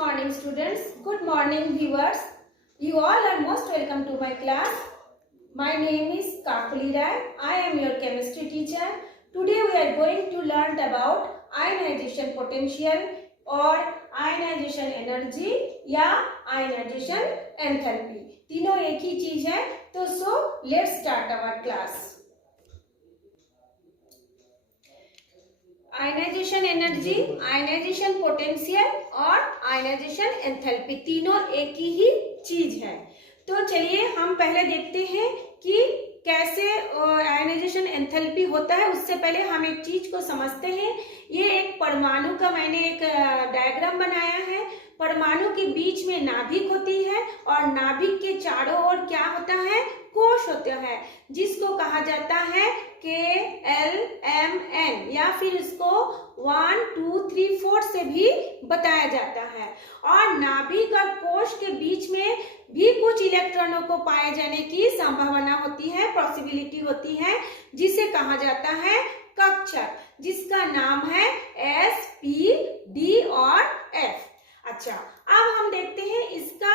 morning students, good morning viewers. You all are most welcome to my class. My name is Kakuli Rai. I am your chemistry teacher. Today we are going to learn about ionization potential or ionization energy या ionization enthalpy. तीनों एक ही चीज है, तो let's start our class. Ionization energy, ionization potential और ionization enthalpy तीनों एक ही चीज है। तो चलिए हम पहले देखते हैं कि कैसे आयनाइजेशन एंथैल्पी होता है। उससे पहले हम एक चीज को समझते हैं। ये एक परमाणु का मैंने एक डायग्राम बनाया है। परमाणु के बीच में नाभिक होती है और नाभिक के चारों ओर क्या होता है, कोश होता है, जिसको कहा जाता है KLMN या फिर इसको 1, 2, 3, 4 से भी बताया जाता है। और नाभिक और कोश के बीच में भी कुछ इलेक्ट्रॉनों को पाए जाने की संभावना होती है, पॉसिबिलिटी होती है, जिसे कहा जाता है कक्षक, जिसका नाम है S, P, D और F। अच्छा, अब हम देखते हैं इसका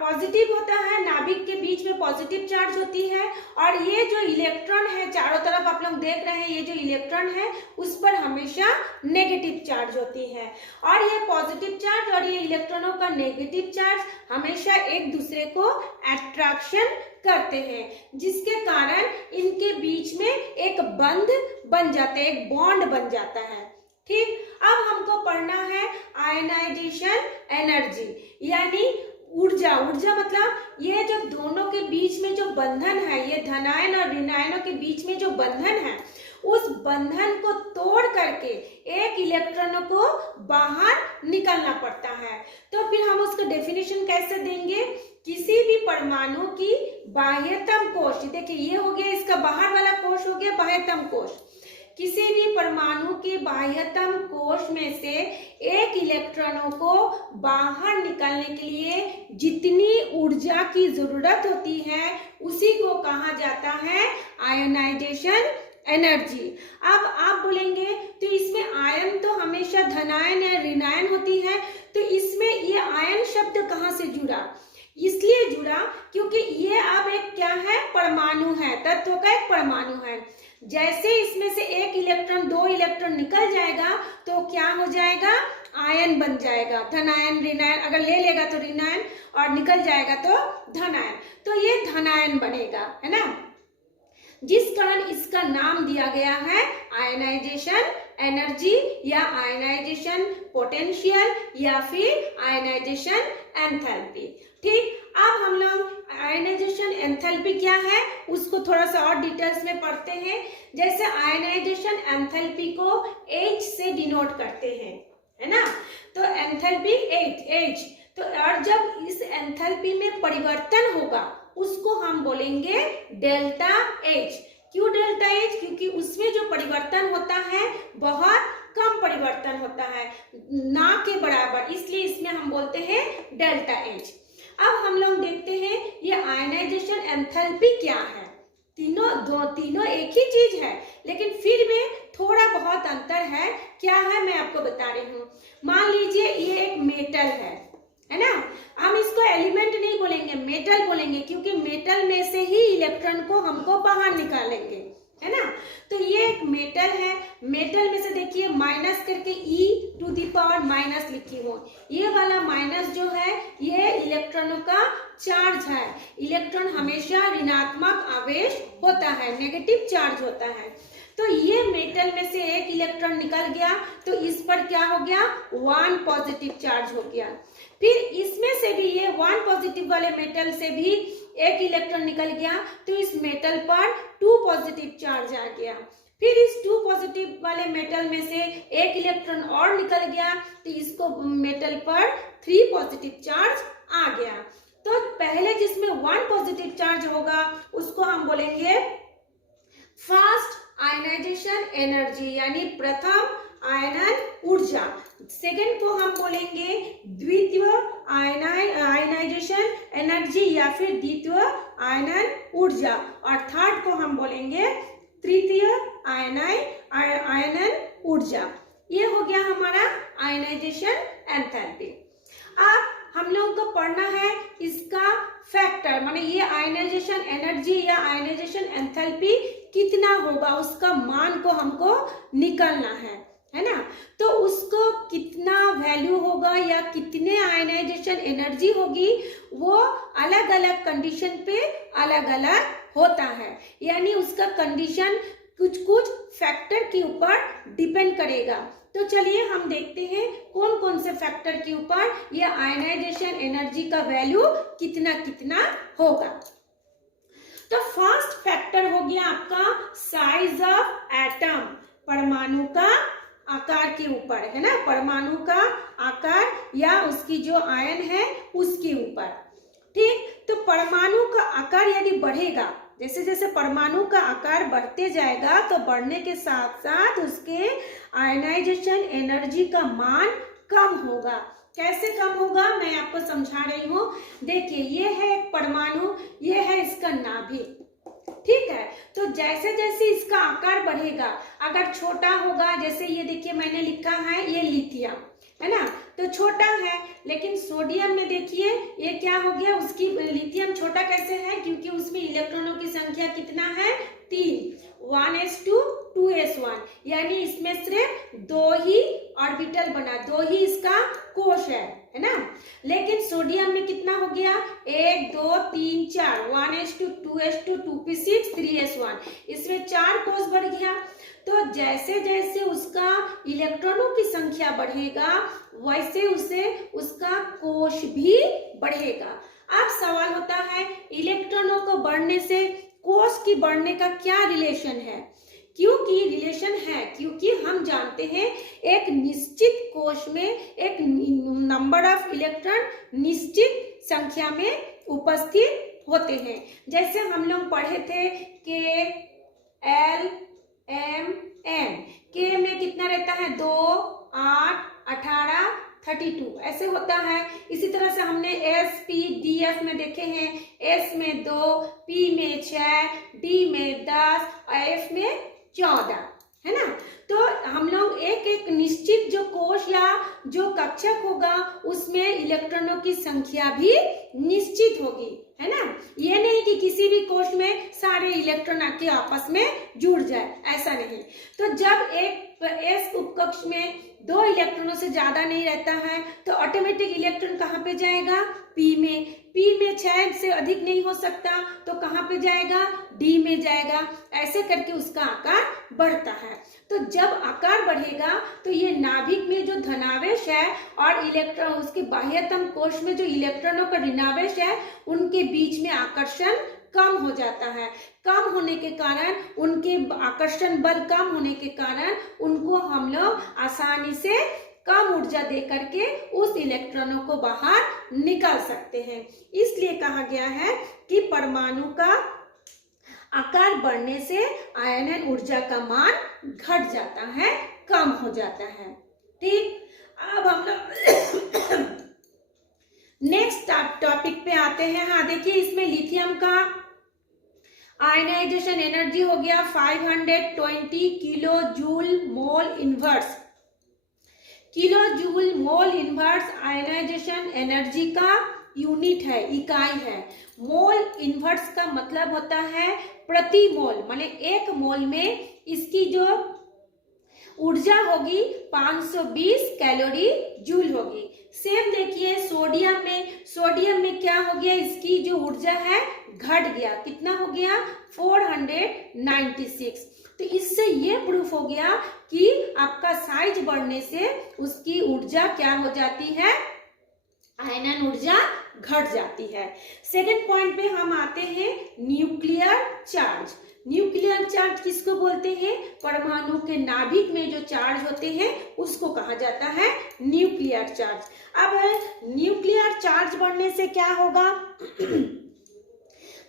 पॉजिटिव होता है, नाभिक के बीच में पॉजिटिव चार्ज होती है और ये जो इलेक्ट्रॉन है चारों तरफ आप लोग देख रहे हैं, ये जो इलेक्ट्रॉन है उस पर हमेशा नेगेटिव चार्ज होती है। और ये पॉजिटिव चार्ज और ये इलेक्ट्रॉनों का नेगेटिव चार्ज हमेशा एक दूसरे को अट्रैक्शन करते हैं, जिसके कारण इनके बीच में एक बंध बन जाता है, एक बॉन्ड बन जाता है। ठीक, अब हमको पढ़ना है आयनाइजेशन एनर्जी यानी ऊर्जा। ऊर्जा मतलब ये जो दोनों के बीच में जो बंधन है, ये धनायन और ऋणायनों के बीच में जो बंधन है, उस बंधन को तोड़ करके एक इलेक्ट्रॉनों को बाहर निकलना पड़ता है। तो फिर हम उसका डेफिनेशन कैसे देंगे? किसी भी परमाणु की बाह्यतम कोश, देखिए ये हो गया इसका बाहर वाला कोश, हो गया बाह्यतम कोश। किसी भी परमाणु के बाह्यतम कोश में से एक इलेक्ट्रॉनों को बाहर निकालने के लिए जितनी ऊर्जा की जरूरत होती है उसी को कहा जाता है आयनाइजेशन एनर्जी। अब आप बोलेंगे तो इसमें आयन तो हमेशा धनायन या ऋणायन होती है, तो इसमें ये आयन शब्द कहाँ से जुड़ा? इसलिए जुड़ा क्योंकि ये अब एक क्या है, परमाणु है, तत्व का एक परमाणु है। जैसे इसमें से एक इलेक्ट्रॉन, दो इलेक्ट्रॉन निकल जाएगा तो क्या हो जाएगा, आयन बन जाएगा, धनायन ऋणायन, अगर ले लेगा तो ऋणायन और निकल जाएगा तो धनायन, तो ये धनायन बनेगा, है ना, जिस कारण इसका नाम दिया गया है आयनाइजेशन एनर्जी या आयनाइजेशन पोटेंशियल या फिर आयनाइजेशन एंथैल्पी। ठीक, अब हम लोग आयनाइजेशन एंथैल्पी क्या है उसको थोड़ा सा और डिटेल्स में पढ़ते हैं। जैसे आयनाइजेशन एंथैल्पी को H से डिनोट करते हैं, है ना, तो एंथैल्पी H, तो और जब इस एंथैल्पी में परिवर्तन होगा उसको हम बोलेंगे डेल्टा H। क्यों डेल्टा H? क्योंकि उसमें जो परिवर्तन होता है बहुत कम परिवर्तन होता है, ना के बराबर, इसलिए इसमें हम बोलते हैं डेल्टा H। अब हम लोग देखते हैं ये आयनाइजेशन एंथैल्पी क्या है। तीनों एक ही चीज है, लेकिन फिर भी थोड़ा बहुत अंतर है। क्या है मैं आपको बता रही हूँ। मान लीजिए ये एक मेटल है ना, हम इसको एलिमेंट नहीं बोलेंगे, मेटल बोलेंगे, क्योंकि मेटल में से ही इलेक्ट्रॉन को हमको बाहर निकालेंगे, है ना। तो ये एक मेटल है, मेटल में से देखिए माइनस करके E⁻⁻ लिखी हो, ये वाला माइनस जो है ये इलेक्ट्रॉनों का चार्ज है। इलेक्ट्रॉन हमेशा ऋणात्मक आवेश होता है, नेगेटिव चार्ज होता है। तो ये मेटल में से एक इलेक्ट्रॉन निकल गया तो इस पर क्या हो गया, 1 पॉजिटिव चार्ज हो गया। फिर इसमें से भी ये 1 पॉजिटिव वाले मेटल से भी एक इलेक्ट्रॉन निकल गया तो इस मेटल पर 2 पॉजिटिव चार्ज आ गया। फिर इस 2 पॉजिटिव वाले मेटल में से एक इलेक्ट्रॉन और निकल गया तो इसको मेटल पर 3 पॉजिटिव चार्ज आ गया। तो पहले जिसमें 1 पॉजिटिव चार्ज होगा उसको हम बोलेंगे फर्स्ट आयनाइजेशन एनर्जी यानी प्रथम आयनन ऊर्जा। सेकंड को हम बोलेंगे द्वितीय आयनाइजेशन एनर्जी या फिर द्वितीय आयनन ऊर्जा, और थर्ड को हम बोलेंगे तृतीय आयनन ऊर्जा। ये हो गया हमारा आयनाइजेशन एंथैल्पी। अब हम लोगों को पढ़ना है इसका फैक्टर, माने ये आयनाइजेशन एनर्जी या आयनाइजेशन एंथैल्पी कितना होगा, उसका मान को हमको निकालना है ना। तो उसको कितना वैल्यू होगा या कितने आयनाइजेशन एनर्जी होगी वो अलग अलग कंडीशन पे अलग अलग होता है, यानी उसका कंडीशन कुछ कुछ फैक्टर के ऊपर डिपेंड करेगा। तो चलिए हम देखते हैं कौन कौन से फैक्टर के ऊपर ये आयनाइजेशन एनर्जी का वैल्यू कितना कितना होगा। तो फर्स्ट फैक्टर हो गया आपका साइज ऑफ एटम, परमाणु का आकार के ऊपर, है ना, परमाणु का आकार या उसकी जो आयन है उसके ऊपर। ठीक, तो परमाणु का आकार यदि बढ़ेगा, जैसे जैसे परमाणु का आकार बढ़ते जाएगा तो बढ़ने के साथ साथ उसके आयनाइजेशन एनर्जी का मान कम होगा। कैसे कम होगा मैं आपको समझा रही हूँ। देखिए ये है एक परमाणु, ये है इसका नाभिक, ठीक है। तो जैसे जैसे इसका आकार बढ़ेगा, अगर छोटा होगा, जैसे ये देखिए मैंने लिखा है ये लिथियम, है ना, तो छोटा है, लेकिन सोडियम में देखिए ये क्या हो गया, उसकी लिथियम छोटा कैसे है, क्योंकि उसमें इलेक्ट्रॉनों की संख्या कितना है 3, 1s2 2s1, यानी इसमें सिर्फ 2 ही ऑर्बिटल बना, 2 ही इसका कोश है ना। लेकिन सोडियम में कितना हो गया 1 2 3 4, 1s2 2s2 2p6 3s1, इसमें 4 कोश बढ़ गया। तो जैसे जैसे उसका इलेक्ट्रॉनों की संख्या बढ़ेगा वैसे उसे उसका कोश भी बढ़ेगा। अब सवाल होता है इलेक्ट्रॉनों को बढ़ने से कोश की बढ़ने का क्या रिलेशन है। क्योंकि रिलेशन है, क्योंकि हम जानते हैं एक निश्चित कोश में एक नंबर ऑफ इलेक्ट्रॉन निश्चित संख्या में उपस्थित होते हैं। जैसे हम लोग पढ़े थे के एल एम एन, के में कितना रहता है 2 8 18 32 ऐसे होता है। इसी तरह से हमने एस पी डी एफ में देखे हैं, एस में 2, पी में 6, डी में 10 और एफ में 14, है ना। तो हम लोग एक एक निश्चित जो कोश या जो कक्षक होगा उसमें इलेक्ट्रॉनों की संख्या भी निश्चित होगी, है ना। ये नहीं कि किसी भी कोश में सारे इलेक्ट्रॉन आके आपस में जुड़ जाए, ऐसा नहीं। तो जब एक एस उपकक्ष में 2 इलेक्ट्रॉनों से ज्यादा नहीं रहता है तो ऑटोमेटिक इलेक्ट्रॉन कहाँ पे जाएगा पी में, पी में 6 से अधिक नहीं हो सकता तो कहाँ पे जाएगा डी में जाएगा। ऐसे करके उसका आकार बढ़ता है। तो जब आकार बढ़ेगा तो ये नाभिक में जो धनावेश है और इलेक्ट्रॉन उसके बाह्यतम कोश में जो इलेक्ट्रॉनों का ऋणावेश है उनके बीच में आकर्षण कम हो जाता है। कम होने के कारण उनके आकर्षण बल कम होने के कारण उनको हम लोग आसानी से कम ऊर्जा दे करके उस इलेक्ट्रॉनों को बाहर निकाल सकते हैं। इसलिए कहा गया है कि परमाणु का आकार बढ़ने से आयनन ऊर्जा का मान घट जाता है, कम हो जाता है। ठीक, अब हम लोग नेक्स्ट टॉपिक पे आते हैं। हाँ देखिए इसमें लिथियम का आयनाइजेशन एनर्जी हो गया 520 kilo joule mole inverse. Kilo joule mole inverse ionization energy का यूनिट है, इकाई है। मोल इनवर्स का मतलब होता है प्रति मोल, माने 1 मोल में इसकी जो ऊर्जा होगी 520 कैलोरी जूल होगी। सेम देखिए सोडियम में क्या हो गया, इसकी जो ऊर्जा है घट गया, कितना हो गया 496। तो इससे ये प्रूफ हो गया कि आपका साइज बढ़ने से उसकी ऊर्जा क्या हो जाती है, आयनन ऊर्जा घट जाती है। सेकंड पॉइंट पे हम आते हैं न्यूक्लियर चार्ज। न्यूक्लियर चार्ज किसको बोलते हैं, परमाणु के नाभिक में जो चार्ज होते हैं उसको कहा जाता है न्यूक्लियर चार्ज। अब न्यूक्लियर चार्ज बढ़ने से क्या होगा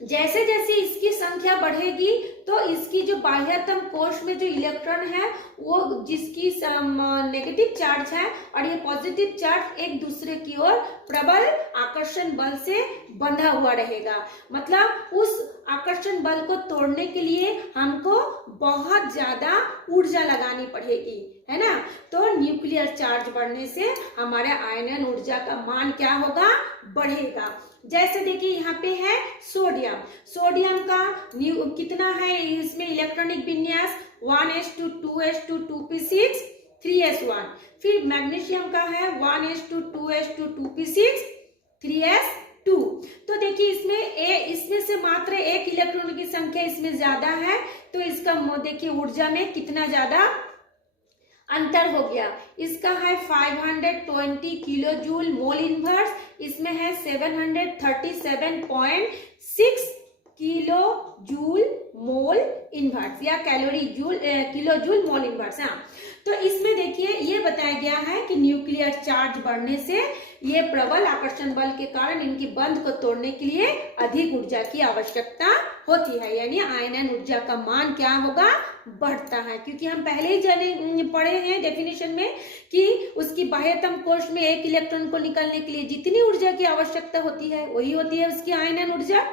जैसे जैसे इसकी संख्या बढ़ेगी तो इसकी जो बाह्यतम कोश में जो इलेक्ट्रॉन है वो जिसकी नेगेटिव चार्ज है और ये पॉजिटिव चार्ज एक दूसरे की ओर प्रबल आकर्षण बल से बंधा हुआ रहेगा। मतलब उस आकर्षण बल को तोड़ने के लिए हमको बहुत ज्यादा ऊर्जा लगानी पड़ेगी, है ना। तो न्यूक्लियर चार्ज बढ़ने से हमारे आयनन ऊर्जा का मान क्या होगा, बढ़ेगा। जैसे देखिए यहाँ पे है सोडियम, सोडियम का कितना है इसमें इलेक्ट्रॉनिक विन्यास 1s2 2s2 2p6 3s1। फिर मैग्नीशियम का है 1s2 2s2 2p6 3s2। तो देखिए इसमें से मात्र एक इलेक्ट्रॉन की संख्या इसमें ज्यादा है, तो इसका देखिए ऊर्जा में कितना ज्यादा अंतर हो गया। इसका है 520 किलो जूल मोल इनवर्स, इसमें है 737.6 किलो जूल मोल इनवर्स या calorie joule kilo joule mole inverse. हाँ, तो इसमें देखिए ये बताया गया है कि न्यूक्लियर चार्ज बढ़ने से ये प्रबल आकर्षण बल के कारण इनकी बंध को तोड़ने के लिए अधिक ऊर्जा की आवश्यकता होती है, यानी आयनन ऊर्जा का मान क्या होगा, बढ़ता है। क्योंकि हम पहले ही पढ़े हैं डेफिनेशन में कि उसकी बाह्यतम कोश में एक इलेक्ट्रॉन को निकालने के लिए जितनी ऊर्जा की आवश्यकता होती है वही होती है उसकी आयनन ऊर्जा।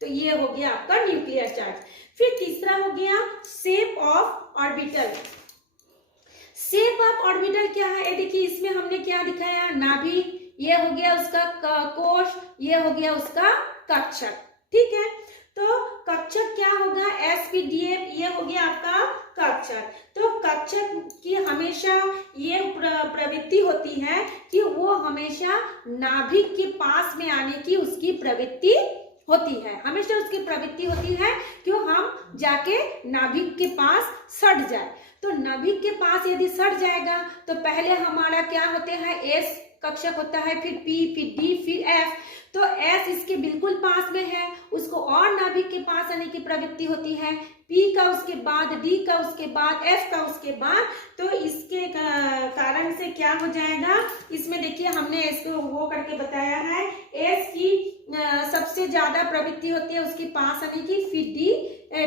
तो ये हो गया आपका न्यूक्लियर चार्ज। फिर तीसरा हो गया shape of orbital. Shape of orbital क्या है, ये देखिए इसमें हमने क्या दिखाया, नाभिक, ये हो गया उसका कोश, ये हो गया उसका कक्षक। ठीक है, तो कक्षक क्या होगा, sp-df, ये हो गया आपका कक्षक। तो कक्षक की हमेशा ये प्रवृत्ति होती है कि वो हमेशा नाभिक के पास में आने की उसकी प्रवृत्ति होती है, हमेशा उसकी प्रवृत्ति होती है कि हम जाके नाभिक के पास सट जाए। तो नाभिक के पास यदि सट जाएगा तो पहले हमारा क्या होते हैं, S कक्षक होता है, फिर P, फिर D, फिर F। तो S इसके बिल्कुल पास में है, उसको और नाभिक के पास आने की प्रवृत्ति होती है, P का उसके बाद, D का उसके बाद, F का उसके बाद। तो इसके कारण से क्या हो जाएगा, इसमें देखिए हमने इसको वो करके बताया है, S की सबसे ज्यादा प्रवृत्ति होती है उसके पास आने की, फिर D,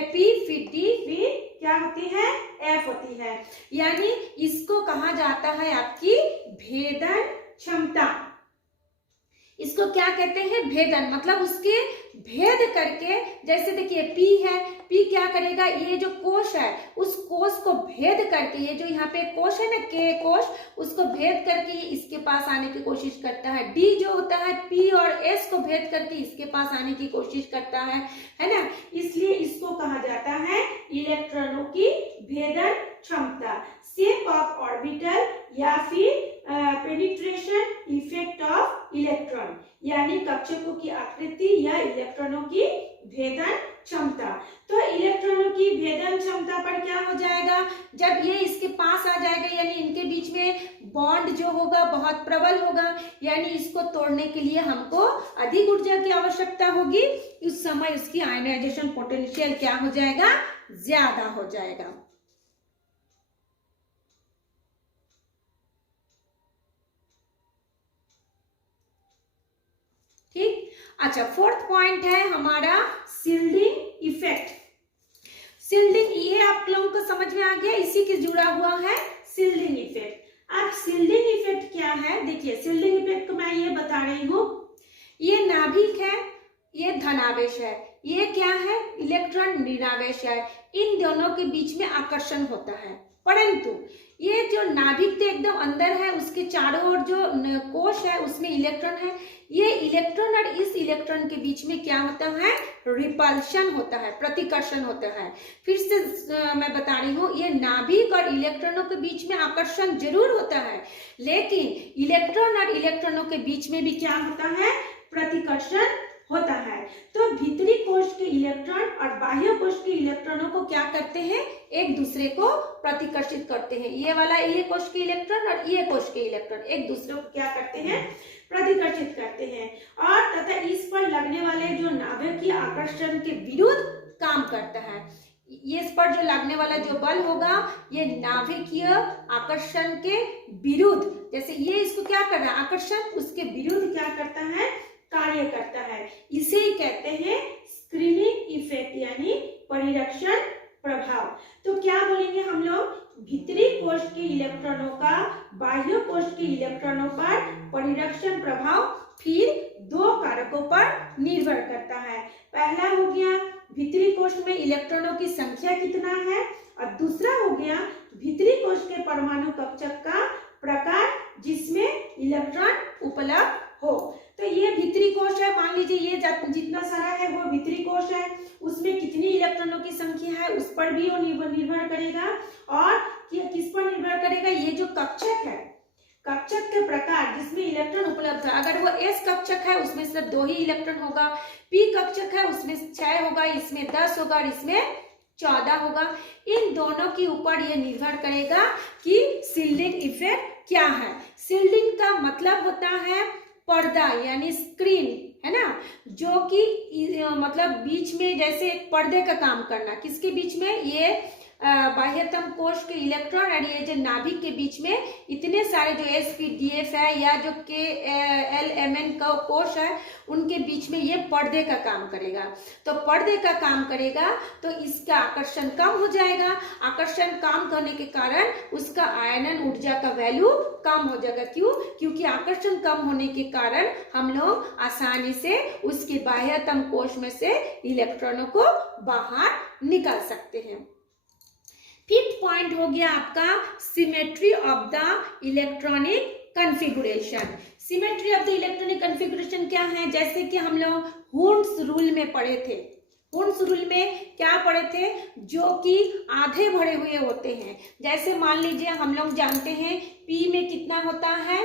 P, फिर D, फिर क्या होती है, F होती है। यानी इसको कहा जाता है आपकी भेदन क्षमता। इसको क्या कहते हैं, भेदन, मतलब उसके भेद करके, जैसे देखिए P है, P क्या करेगा, ये जो कोश है उस कोश को भेद करके, ये जो यहाँ पे कोश है ना, K कोश, उसको भेद करके ये इसके पास आने की कोशिश करता है। D जो होता है P और S को भेद करके इसके पास आने की कोशिश करता है ना। इसलिए इसको कहा जाता है इलेक्ट्रॉनों की भेदन क्षमता, शेप ऑफ ऑर्बिटल, या फिर पेनिट्रेशन इफेक्ट ऑफ इलेक्ट्रॉन, यानी कक्षकों की आकृति या इलेक्ट्रॉनों की भेदन क्षमता। तो इलेक्ट्रॉनों की भेदन क्षमता पर क्या हो जाएगा, जब ये इसके पास आ जाएगा, यानी इनके बीच में बॉन्ड जो होगा बहुत प्रबल होगा, यानी इसको तोड़ने के लिए हमको अधिक ऊर्जा की आवश्यकता होगी। उस समय उसकी आयनाइजेशन पोटेंशियल क्या हो जाएगा, ज्यादा हो जाएगा। ठीक, अच्छा, फोर्थ पॉइंट है हमारा शिल्डिंग इफेक्ट। शिल्डिंग, ये आप लोगों को समझ में आ गया, इसी के जुड़ा हुआ है शिल्डिंग इफेक्ट। अब शिल्डिंग इफेक्ट क्या है, देखिए शिल्डिंग इफेक्ट को मैं ये बता रही हूँ, ये नाभिक है, ये धनावेश है, ये क्या है, इलेक्ट्रॉन ऋणावेश है। इन दोनों के बीच में आकर्षण होता है, परंतु ये जो नाभिक के एकदम अंदर है उसके चारों ओर जो कोश है उसमें इलेक्ट्रॉन है, ये इलेक्ट्रॉन और इस इलेक्ट्रॉन के बीच में क्या होता है, रिपल्शन होता है, प्रतिकर्षण होता है। फिर से मैं बता रही हूँ, ये नाभिक और इलेक्ट्रॉनों के बीच में आकर्षण जरूर होता है, लेकिन इलेक्ट्रॉन और इलेक्ट्रॉनों के बीच में भी क्या होता है, प्रतिकर्षण होता है। तो भीतरी कोश के इलेक्ट्रॉन और बाह्य कोश के इलेक्ट्रॉनों को क्या करते हैं, एक दूसरे को प्रतिकर्षित करते हैं। ये वाला ये कोश के इलेक्ट्रॉन और ये कोश के इलेक्ट्रॉन एक दूसरे को क्या करते हैं, प्रतिकर्षित करते हैं, और तथा इस पर लगने वाले जो नाभिकीय आकर्षण के विरुद्ध काम करता है। ये इस पर जो लगने वाला जो बल होगा ये नाभिकीय आकर्षण के विरुद्ध, जैसे ये इसको क्या कर रहा है, आकर्षण, उसके विरुद्ध क्या करता है, कार्य करता है। इसे कहते हैं स्क्रीनिंग इफेक्ट, यानी परिरक्षण प्रभाव। तो क्या बोलेंगे हम लोग, भीतरी कोश के इलेक्ट्रॉनों का बाह्य कोश के इलेक्ट्रॉनों पर परिरक्षण प्रभाव फिर दो कारकों पर निर्भर करता है। पहला हो गया भीतरी कोश में इलेक्ट्रॉनों की संख्या कितना है, और दूसरा हो गया भीतरी कोश के परमाणु कक्षक का प्रकार जिसमें इलेक्ट्रॉन उपलब्ध हो। तो ये भीतरी कोश है, मान लीजिए ये जितना सारा है वो भीतरी कोश है, उसमें कितनी इलेक्ट्रॉनों की संख्या है उस पर भी वो निर्भर करेगा। और किस पर निर्भर करेगा, ये जो कक्षक है, कक्षक के प्रकार जिसमें इलेक्ट्रॉन उपलब्ध है। अगर वो एस कक्षक है उसमें सिर्फ 2 ही इलेक्ट्रॉन होगा, पी कक्षक है उसमें 6 होगा, इसमें 10 होगा और इसमें 14 होगा। इन दोनों के ऊपर ये निर्भर करेगा कि शील्डिंग इफेक्ट क्या है। शील्डिंग का मतलब होता है पर्दा यानी स्क्रीन, है ना, जो कि मतलब बीच में जैसे एक पर्दे का काम करना, किसके बीच में, ये बाह्यतम कोश के इलेक्ट्रॉन और ये जो नाभिक के बीच में इतने सारे जो sp-df है या जो K-L-M-N का कोश है उनके बीच में ये पर्दे का काम करेगा। तो पर्दे का काम करेगा तो इसका आकर्षण कम हो जाएगा, आकर्षण कम करने के कारण उसका आयनन ऊर्जा का वैल्यू कम हो जाएगा। क्यों, क्योंकि आकर्षण कम होने के कारण हम लोग आसानी से उसके बाह्यतम कोश में से इलेक्ट्रॉनों को बाहर निकाल सकते हैं। फिफ्थ पॉइंट हो गया आपका symmetry of the electronic configuration. Symmetry of the electronic configuration क्या है, जैसे कि हम लोग हुर्न्स रूल में पढ़े थे। हुर्न्स रूल में क्या पढ़े थे, जो कि आधे भरे हुए होते हैं। जैसे मान लीजिए हम लोग जानते हैं पी में कितना होता है,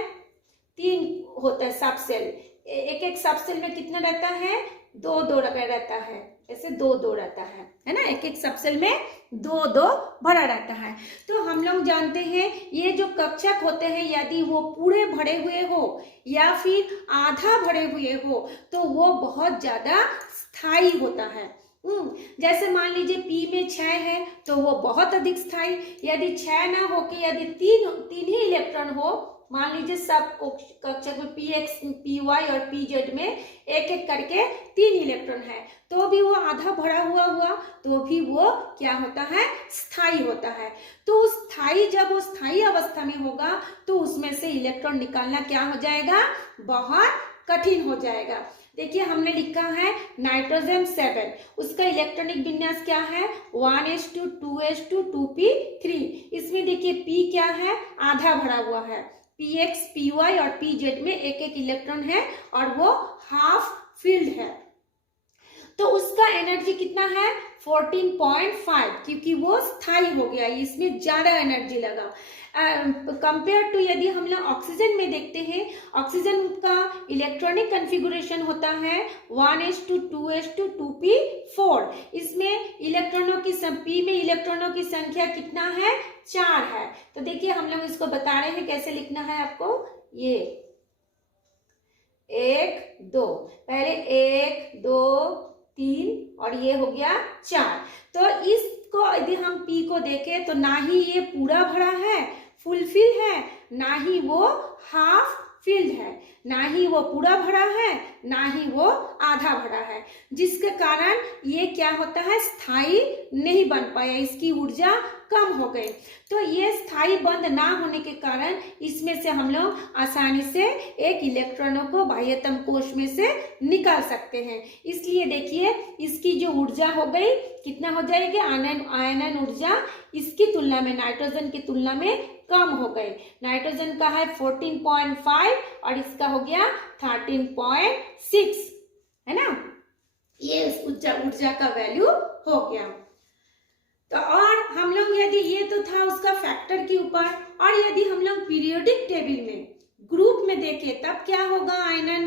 3 होता है सब सेल, एक एक सब सेल में कितना रहता है, 2-2 रहता है, ऐसे 2-2 रहता है ना, एक एक सब सेल में 2-2 भरा रहता है। तो हम लोग जानते हैं ये जो कक्षक होते हैं यदि वो पूरे भरे हुए हो या फिर आधा भरे हुए हो तो वो बहुत ज्यादा स्थायी होता है। जैसे मान लीजिए पी में 6 है तो वो बहुत अधिक स्थायी, यदि 6 ना हो के यदि 3 ही इलेक्ट्रॉन हो, मान लीजिए सब कक्षक में px, py और pz में एक एक करके 3 इलेक्ट्रॉन है तो भी वो आधा भरा हुआ तो भी वो क्या होता है, स्थायी होता है। तो जब वो स्थायी अवस्था में होगा तो उसमें से इलेक्ट्रॉन निकालना क्या हो जाएगा, बहुत कठिन हो जाएगा। देखिए हमने लिखा है नाइट्रोजन 7, उसका इलेक्ट्रॉनिक विन्यास क्या है, 1s2 2s2 2p3। इसमें देखिए p क्या है, आधा भरा हुआ है, px, py और pz में एक एक इलेक्ट्रॉन है और वो हाफ फिल्ड है। तो उसका एनर्जी कितना है, 14.5, क्योंकि वो स्थायी हो गया, इसमें ज्यादा एनर्जी लगा। कंपेयर टू यदि हम लोग ऑक्सीजन में देखते हैं, ऑक्सीजन का इलेक्ट्रॉनिक कॉन्फ़िगरेशन होता है 1s2 2s2 2p4। इसमें इलेक्ट्रॉनों की p में इलेक्ट्रॉनों की संख्या कितना है, 4 है। तो देखिए हम लोग इसको बता रहे हैं कैसे लिखना है आपको, ये 1 2, पहले 1 2 3 और ये हो गया 4। तो इसको यदि हम P को देखें तो ना ही ये पूरा भरा है, फुलफिल है, ना ही वो हाफ फिल्ड है, ना ही वो पूरा भरा है, ना ही वो आधा भरा है, जिसके कारण ये क्या होता है, स्थायी नहीं बन पाया, इसकी ऊर्जा कम हो गई। तो ये स्थायी बंद ना होने के कारण इसमें से हम लोग आसानी से एक इलेक्ट्रॉनों को बाह्यतम कोश में से निकाल सकते हैं। इसलिए देखिए इसकी जो ऊर्जा हो गई कितना हो जाएगी, आयनन ऊर्जा इसकी तुलना में, नाइट्रोजन की तुलना में कम हो गई। नाइट्रोजन का है 14.5 और इसका हो गया 13.6, है ना, ये ऊर्जा का वैल्यू हो गया। तो और हम लोग यदि ये तो था उसका फैक्टर के ऊपर, और यदि हम लोग पीरियोडिक टेबल में ग्रुप में देखें तब क्या होगा आयनन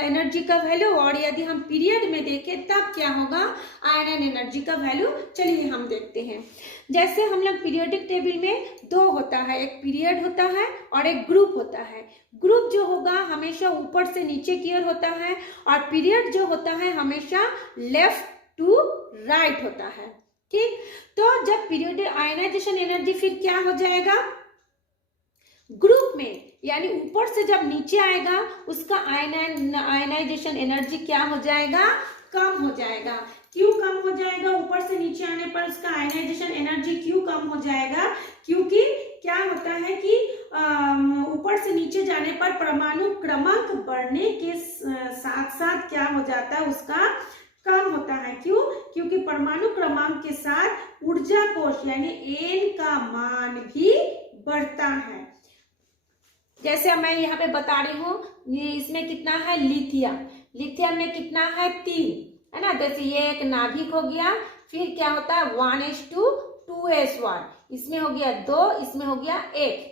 एनर्जी का वैल्यू, और यदि हम पीरियड में देखें तब क्या होगा आयनन एनर्जी का वैल्यू। चलिए हम देखते हैं। जैसे हम लोग पीरियोडिक टेबल में 2 होता है, एक पीरियड होता है और एक ग्रुप होता है। ग्रुप जो होगा हमेशा ऊपर से नीचे की ओर होता है और पीरियड जो होता है हमेशा लेफ्ट टू राइट होता है, ठीक। तो जब पीरियोडिक आयनाइजेशन एनर्जी फिर क्या हो जाएगा, ग्रुप में यानी ऊपर से जब नीचे आएगा उसका आयनाइजेशन एनर्जी क्या हो जाएगा, कम हो जाएगा। क्यों कम हो जाएगा? ऊपर से नीचे आने पर उसका आयनाइजेशन एनर्जी क्यों कम हो जाएगा? क्योंकि क्या होता है कि ऊपर से नीचे जाने पर परमाणु क्रमांक बढ़ने के साथ साथ क्या हो जाता है, उसका कम होता है। क्यों? क्योंकि परमाणु क्रमांक के साथ ऊर्जा कोश यानी एन का मान भी बढ़ता है। जैसे मैं यहाँ पे बता रही हूँ, ये इसमें कितना है लिथियम, लिथियम में कितना है 3, है ना। जैसे ये एक नाभिक हो गया, फिर क्या होता है 1s2 2s1, इसमें हो गया 2, इसमें हो गया 1,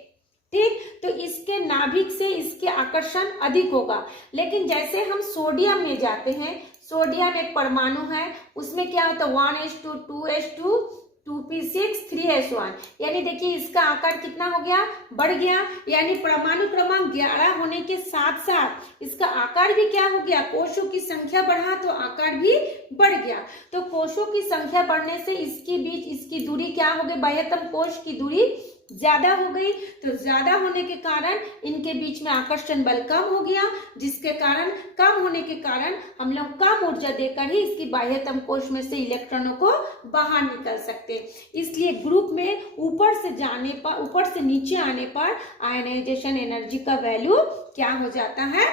ठीक। तो इसके नाभिक से इसके आकर्षण अधिक होगा। लेकिन जैसे हम सोडियम में जाते हैं, सोडियम एक परमाणु है, उसमें क्या होता है 1s2 2s2 2p6 3s1, यानी देखिए इसका आकार कितना हो गया, बढ़ गया। यानी परमाणु क्रमांक 11 होने के साथ साथ इसका आकार भी क्या हो गया, कोषों की संख्या बढ़ा तो आकार भी बढ़ गया। तो कोषों की संख्या बढ़ने से इसके बीच इसकी दूरी क्या हो गई, बाह्यतम कोष की दूरी ज्यादा हो गई। तो ज्यादा होने के कारण इनके बीच में आकर्षण बल कम हो गया, जिसके कारण कम होने के कारण हम लोग कम ऊर्जा देकर ही इसकी बाह्यतम कोष में से इलेक्ट्रॉनों को बाहर निकल सकते हैं। इसलिए ग्रुप में ऊपर से जाने पर, ऊपर से नीचे आने पर आयनाइजेशन एनर्जी का वैल्यू क्या हो जाता है,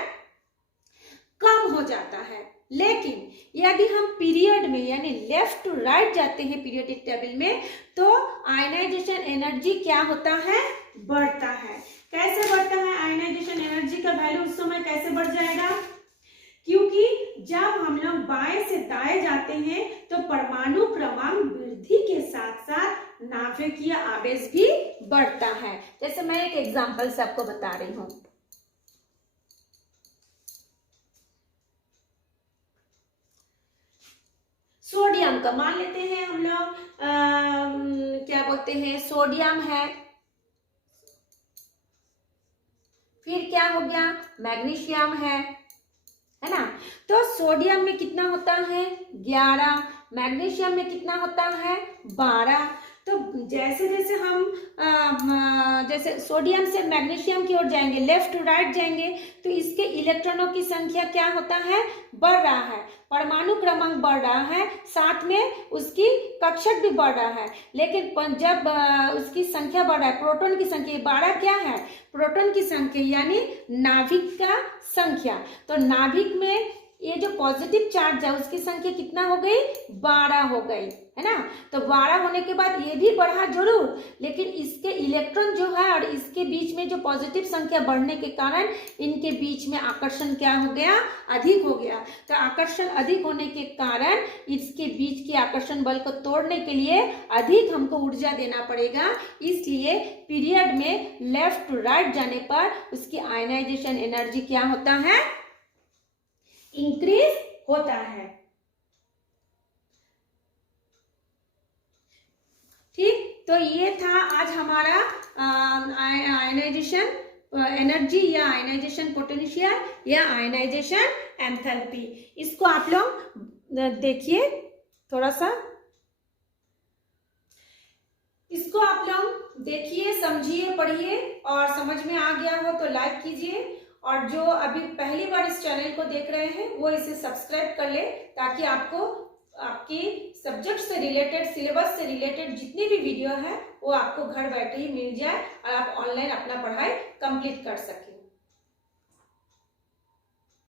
कम हो जाता है। लेकिन यदि हम पीरियड में यानी लेफ्ट टू राइट जाते हैं पीरियोडिक टेबल में, तो आयनाइजेशन एनर्जी क्या होता है, बढ़ता है। कैसे बढ़ता है आयनाइजेशन एनर्जी का वैल्यू उस समय कैसे बढ़ जाएगा? क्योंकि जब हम लोग बाएं से दाएं जाते हैं तो परमाणु क्रमांक वृद्धि के साथ साथ नाभिकीय आवेश भी बढ़ता है। जैसे मैं एक एग्जांपल से आपको बता रही हूँ। सोडियम का मान लेते हैं हम लोग, क्या बोलते हैं, सोडियम है, फिर क्या हो गया मैग्नीशियम है ना। तो सोडियम में कितना होता है 11, मैग्नीशियम में कितना होता है 12। तो जैसे जैसे हम जैसे सोडियम से मैग्नीशियम की ओर जाएंगे, लेफ्ट टू राइट जाएंगे, तो इसके इलेक्ट्रॉनों की संख्या क्या होता है, बढ़ रहा है, परमाणु क्रमांक बढ़ रहा है, साथ में उसकी कक्षक भी बढ़ रहा है। लेकिन जब उसकी संख्या बढ़ रहा है, प्रोटॉन की संख्या 12 क्या है, प्रोटॉन की संख्या यानी नाभिक का संख्या। तो नाभिक में ये जो पॉजिटिव चार्ज है उसकी संख्या कितना हो गई, 12 हो गई, है ना। तो 12 होने के बाद ये भी बढ़ा जरूर, लेकिन इसके इलेक्ट्रॉन जो है और इसके बीच में जो पॉजिटिव संख्या बढ़ने के कारण इनके बीच में आकर्षण क्या हो गया, अधिक हो गया। तो आकर्षण अधिक होने के कारण इसके बीच के आकर्षण बल को तोड़ने के लिए अधिक हमको ऊर्जा देना पड़ेगा। इसलिए पीरियड में लेफ्ट टू राइट जाने पर उसकी आयनाइजेशन एनर्जी क्या होता है, इंक्रीज होता है। ठीक, तो ये था आज हमारा आयनाइजेशन एनर्जी या आयनाइजेशन पोटेंशियल या आयनाइजेशन एंथैल्पी। इसको आप लोग देखिए थोड़ा सा, इसको आप लोग देखिए, समझिए, पढ़िए, और समझ में आ गया हो तो लाइक कीजिए, और जो अभी पहली बार इस चैनल को देख रहे हैं वो इसे सब्सक्राइब कर ले, ताकि आपको आपकी सब्जेक्ट से रिलेटेड, सिलेबस से रिलेटेड जितनी भी वीडियो है वो आपको घर बैठे ही मिल जाए और आप ऑनलाइन अपना पढ़ाई कंप्लीट कर सकें।